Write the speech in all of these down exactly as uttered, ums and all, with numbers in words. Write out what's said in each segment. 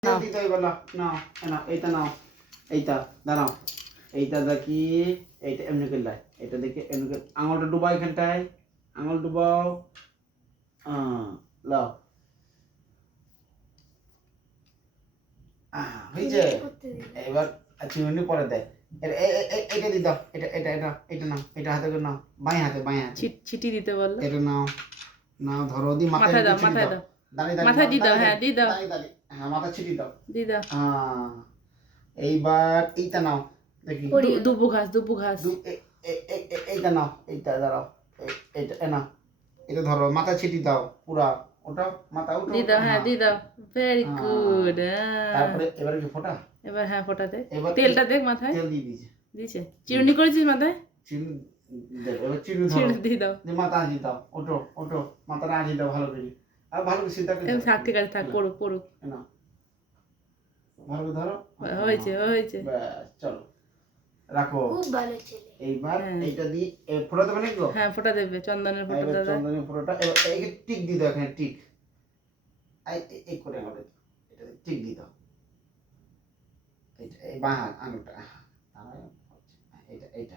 নাও দিতে হইব না নাও নাও এইটা নাও এইটা দাঁড়াও এইটা দেখি এইটা এমনি করলাই এটা দেখে এমনি করে আঙুলটা ডুবাও এখানটায় আঙুল ডুবাও আহ লাও আহ হয়েছে এবার চিমনি পরে দেয় এটা এটা দি দাও এটা এটা এটা এটা নাও এটা হাতে করে নাও বাঁ হাতে বাঁ হাতে ছিটি দিতে বললো এটা নাও নাও ধরো দি মাথায় মাথায় দাও মাথায় দাও দাঁড়িয়ে দাঁড়িয়ে মাথায় দি দাও হ্যাঁ দি দাও দাঁড়িয়ে দাঁড়িয়ে হ্যাঁ মাথা ছিটি দাও দি দাও হ্যাঁ এইবার এইটা নাও দেখি দুবু ঘাস দুবু ঘাস দু- এ- এ- এ- এ- এইটা নাও এইটা দাঁড়াও এই- এইটা এ নাও এটা ধরো মাথা ছিটি দাও পুরা ওটা মাথা উঠো দি দাও হ্যাঁ দি দাও ভেরি হ্যাঁ। গুড তারপরে এবারে কি ফোটা এবার হ্যাঁ ফোটাতে এবার তেলটা দেখ মাথায় তেল দিয়ে দিয়েছে দিছে চিরুনি করেছিস মাথায় চিনি দেব এবার চিনি ধরো চিরুনি দিয়ে দাও দিয়ে মাথা হাসি দাও ওঠো ওঠো মাথাটা হাসি দাও ভালো করে আর ভালো করে সিদ্ধা করে এম দাও। থাক ঠিক আছে থাক পড়ুক পড়ুক এ নাও ভালো করে ধরো হয়েছে হয়েছে ব্যাস চলো রাখো খুব ভালো ছেলে। এইবার হ্যাঁ। এইটা দিয়ে এ, ফোটা দেবে নাকি গো হ্যাঁ ফোটা দেবে চন্দনের ফোটা এবার দেবে চন্দনী পুরোটা এবার এই টিক দিয়ে দাও এখানে টিক এই এই- এই করে হবে এটা টিক দিয়ে দাও এইটা এই বাঁ হাত আঙুলটা তাহলে এটা এইটা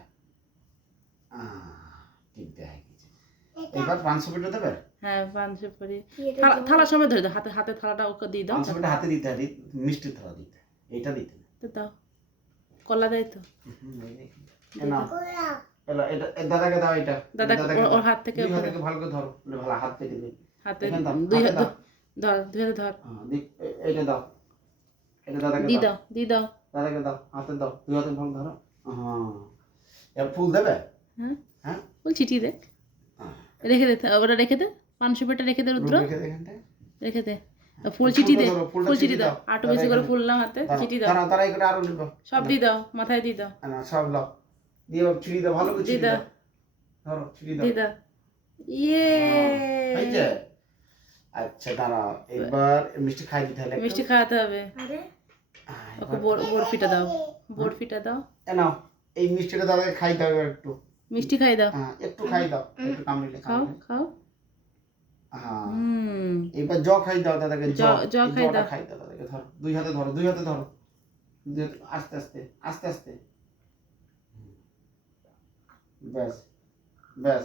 আহ টিক দেওয়া হয়ে গেছে এবার পাঁচশো পিঠা দেবে হ্যাঁ পাঁচশো পরি এটা থালা জমা- থালার সময় ধরে দাও হাতে হাতে থালাটা ওকে দিয়ে দাও পাঁচশো পিঠা হাতে দিতে হবে মিষ্টি থালা দিতে এইটা দিতে না। তো দাও কলা দেয় তো হুম, এই দেখি। এ নাও এলো এটা এ দাদাকে দাও এটা দাদা দাদাকে ওর- ওর দাও। হাত থেকে দুই হাতে ভালো করে ধরো বলে ভালো হাত পেতে দিবে হাতে এখানে দাও, দুই হাতে হাত দাও। ধর দুই হাতে ধর হ্যাঁ দি- এ- এইটা দাও এটা দাদাকে দি দাও দাও দি দাও দাদাকে দাও হাতে দাও দুই হাতে ভালো ধরো হ্যাঁ এবার ফুল দেবে হ্যাঁ হ্যাঁ ফুল ছিটিয়ে দে হ্যাঁ। রেখে দে ওটা রেখে দে পাঁচশো পেটা রেখে দে রুদ্র রেখে দে এখানটায়। রেখে দে ফুল ফুলটা ছিটি দে ধরো, ফুলটা ফুল ছিটি ছিটি দাও দাও। আটু বেশি করে দাদা ফুল নাও হাতে দাঁড়াও, ছিটি দাও দাঁড়াও, তারা এগুলো আরো নিব সব দিয়ে দাও মাথায় দিয়ে দাও না সব লাও দিয়ে এবার ছিড়ি দাও ভালো করে দিয়ে ছিড়ি দাও দাও ধরো ছিড়ি দাও দিয়ে দাও ইয়ে হয়েছে আচ্ছা দাঁড়াও এবার মিষ্টি খাই দিতে হবে মিষ্টি খাওয়াতে হবে আরে আহ, ওকে এবার- বোর বোরফিটা দাও বোরফিটা দাও এ নাও এই মিষ্টিটা দাদাকে খাই দাও এবার একটু মিষ্টি খাই দাও হ্যাঁ একটু খাই দাও একটু কামড়িলে খাও খাও খাও হ্যাঁ হুম এবার জ খাই দাও দাদাকে জ জ- জ এই খাই জটা দাও। খাই দাও দাদাকে ধরো দুই হাতে ধরো দুই হাতে ধরো দুই হাতে আস্তে আস্তে আস্তে আস্তে ব্যাস ব্যাস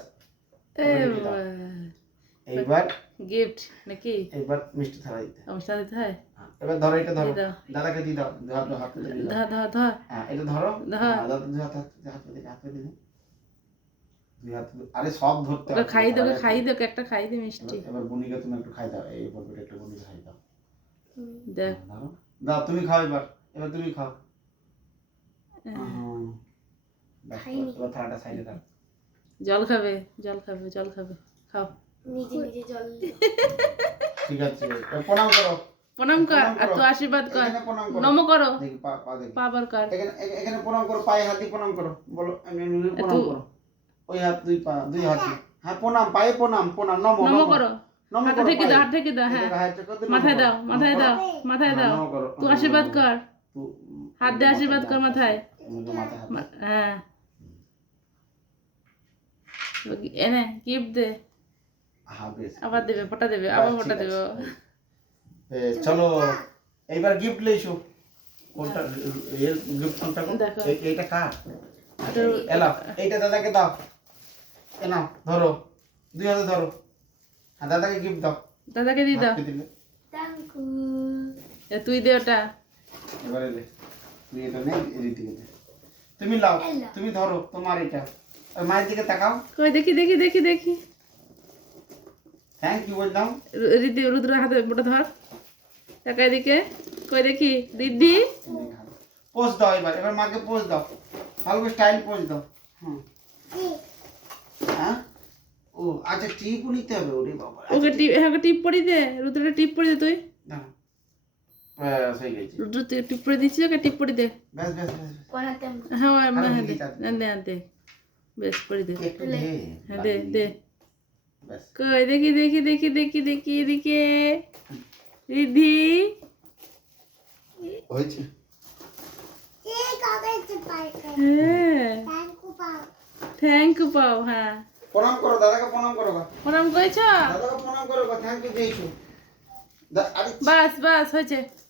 এইবার গিফট নাকি এবার মিষ্টি থালা দিতে আমার সাথে দিতে হয় হ্যাঁ, এবার ধরো এটা ধরো দিয়ে দাও। দাদাকে দিয়ে দাও দুই হাত হাত পেতে দিয়ে দাও ধর ধর ধর হ্যাঁ এটা ধরো ধর। হ্যাঁ, দাদা দুই হাত হাত হাত পেতে হাত পেতে দিও। দুই হাত আরে সব ধরতে ওকে হবে, খাই দে ওকে আরে খাই দে ওকে একটা খাই দে মিষ্টি এবার- এবার বুনিকে তুমি একটু খাই দাও এই পর্বটা একটু বুনিকে খাই দাও দেখ হ্যাঁ, ধরো দাও তুমি খাও এবার এবার তুমি খাও হ্যাঁ। হুম। ব্যাস, খাইনি। এবার থালাটা সাইডে দাও জল খাবে জল খাবে জল খাবে খাও নিজে নিজে জল দিও। ঠিক আছে এবার প্রণাম করো প্রণাম কর প্রণাম আর করো। তুই আশীর্বাদ কর এখানে প্রণাম করো নম করো দেখি পা পা দেখি পাবার কর এখানে এ- এখানে প্রণাম করো পায়ে হাত দিয়ে প্রণাম করো বলো এমনি এমনি করে প্রণাম তু- করো ওই হাত দুই পা দুই হাত দিয়ে। হ্যাঁ প্রণাম পায়ে প্রণাম প্রণাম নম নম নম করো নম হাতে করো থেকে দাও পায়ে। হাত থেকে দাও এই হ্যাঁ দেখো, হাতটা করতে নম মাথায় করো। দাও মাথায় নম দাও করো। মাথায় হ্যাঁ, দাও নম করো। তুই আশীর্বাদ কর তু- হাত দিয়ে আশীর্বাদ কর মাথায় এমনি মাথায় হাত মা- হ্যাঁ এনে গিফট দে হ্যাঁ বেশ আবার দেবে ফোটা দেবে আবার ঠিক ফোটা আছে। দেবে এ, চলো এইবার গিফট লইছো কোনটা এর গিফট কোনটা গো? দেখো। এই- এইটা কার এটা- এলা এইটা দাদাকে দাও এ নাও ধরো দুই হাতে ধরো আর দাদাকে গিফট দাও দাদাকে দিয়ে দাও হাত দিলে থ্যাংক এ তুই দে ওটা এবারে লে তুই এটা নে এদিকে দে তুমি লাও এলা। তুমি ধরো তোমার এটা আর মায়ের দিকে তাকাও কই দেখি দেখি দেখি দেখি থ্যাংক ইউ বললাম রু- রিদ্ধি রুদ্র হাতে ওটা ধর টাকা এদিকে কই দেখি রিদ্ধি পোজ দাও এবার এবার মাকে পোজ দাও ভালো করে স্টাইল পোজ দাও হুম হ্যাঁ ও আচ্ছা টিপও নিতে হবে ওরে বাবা ওকে টিপ হ্যাঁ ওকে টিপ পরি দে রুদ্রটা টিপ পরি দে তুই দাঁড়া ব্যাস হয়ে গেছে রুদ্র তুই টিপ পরি দিচ্ছিস ওকে টিপ পরি দে ব্যাস ব্যাস ব্যাস পড়াতে হ্যাঁ হ্যাঁ আরো হ্যাঁ দিদি দে তাড়াতাড়ি। হ্যাঁ দে হ্যাঁ দে বেশ পরি দে একটু দে হ্যাঁ দে দে ব্যাস কই দেখি দেখি দেখি দেখি দেখি এদিকে রিদ্ধি হয়েছে হ্যাঁ থ্যাংক ইউ পাও হ্যাঁ প্রণাম করো দাদাকে প্রণাম করো গো। প্রণাম করেছ দাদাকে প্রণাম করো থ্যাংক ইউ দিয়েছো দা- আরে বাস বাস হয়েছে